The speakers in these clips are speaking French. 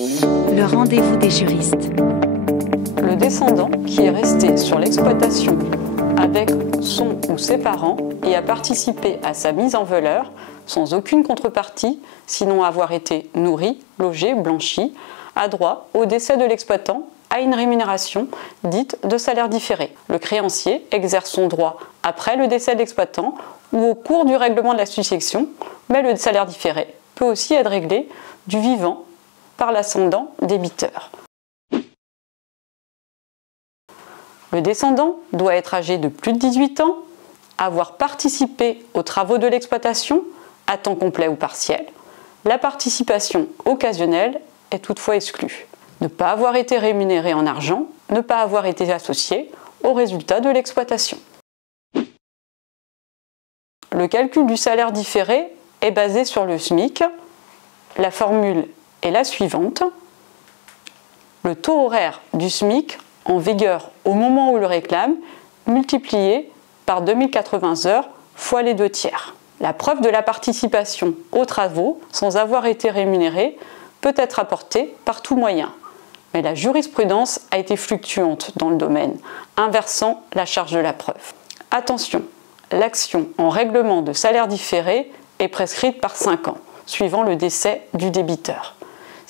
Le rendez-vous des juristes. Le descendant qui est resté sur l'exploitation avec son ou ses parents et a participé à sa mise en valeur sans aucune contrepartie, sinon avoir été nourri, logé, blanchi, a droit au décès de l'exploitant à une rémunération dite de salaire différé. Le créancier exerce son droit après le décès de l'exploitant ou au cours du règlement de la succession, mais le salaire différé peut aussi être réglé du vivant par l'ascendant débiteur. Le descendant doit être âgé de plus de 18 ans, avoir participé aux travaux de l'exploitation à temps complet ou partiel. La participation occasionnelle est toutefois exclue. Ne pas avoir été rémunéré en argent, ne pas avoir été associé au résultat de l'exploitation. Le calcul du salaire différé est basé sur le SMIC. La formule est la suivante. Le taux horaire du SMIC en vigueur au moment où le réclame, multiplié par 2080 heures fois les 2/3. La preuve de la participation aux travaux sans avoir été rémunéré peut être apportée par tout moyen. Mais la jurisprudence a été fluctuante dans le domaine, inversant la charge de la preuve. Attention, l'action en règlement de salaire différé est prescrite par 5 ans, suivant le décès du débiteur.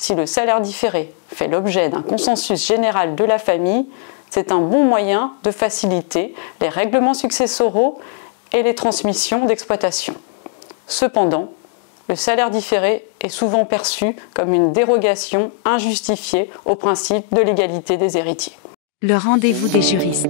Si le salaire différé fait l'objet d'un consensus général de la famille, c'est un bon moyen de faciliter les règlements successoraux et les transmissions d'exploitation. Cependant, le salaire différé est souvent perçu comme une dérogation injustifiée au principe de l'égalité des héritiers. Le rendez-vous des juristes.